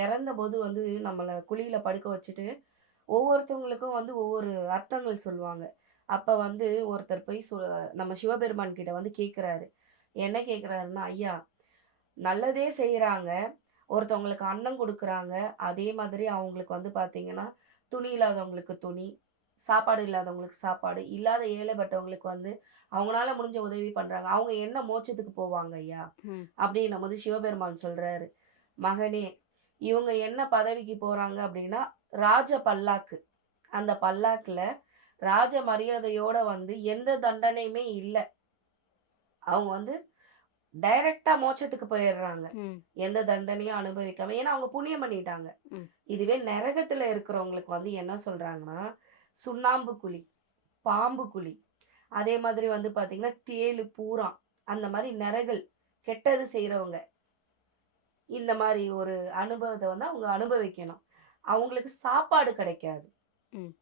இறந்தபோது வந்து நம்மள குழியில படுக்க வச்சுட்டு, ஒவ்வொருத்தவங்களுக்கும் வந்து ஒவ்வொரு அர்த்தங்கள் சொல்லுவாங்க. அப்ப வந்து ஒருத்தர் போய் நம்ம சிவபெருமான் கிட்ட வந்து கேட்கிறாரு. என்ன கேட்கிறாருன்னா, "ஐயா, நல்லதே செய்றாங்க. ஒருத்தவங்களுக்கு அன்னம் குடுக்குறாங்க. அதே மாதிரி அவங்களுக்கு வந்து பார்த்தீங்கன்னா, துணி இல்லாதவங்களுக்கு துணி, சாப்பாடு இல்லாதவங்களுக்கு சாப்பாடு, இல்லாத ஏழைப்பட்டவங்களுக்கு வந்து அவங்கனால முடிஞ்ச உதவி பண்றாங்க. அவங்க என்ன மோட்சத்துக்கு போவாங்க ஐயா?" ம். அப்படின்னும்போது சிவபெருமான் சொல்றாரு, "மகனே, இவங்க என்ன பதவிக்கு போறாங்க அப்படின்னா, ராஜ பல்லாக்கு. அந்த பல்லாக்குல ராஜ மரியாதையோட வந்து எந்த தண்டனையுமே இல்ல. அவங்க வந்து டைரக்ட்டா மோட்சத்துக்கு போயிர்றாங்க. ம். எந்த தண்டனையும் அனுபவிக்காம. ஏன்னா அவங்க புண்ணியம் பண்ணிட்டாங்க. ம். இதுவே நரகத்துல இருக்கிறவங்களுக்கு வந்து என்ன சொல்றாங்கன்னா, சுண்ணாம்பு குழி, பாம்பு குழி, அதே மாதிரி வந்து பார்த்தீங்கன்னா, தேளு, பூரான் அந்த மாரி நரகள், கெட்டது செய்றவங்க. இந்த மாரி ஒரு அனுபவத்த வந்து அவங்க அனுபவிக்கணும். அவங்களுக்கு சாப்பாடு கிடைக்காது. ம்.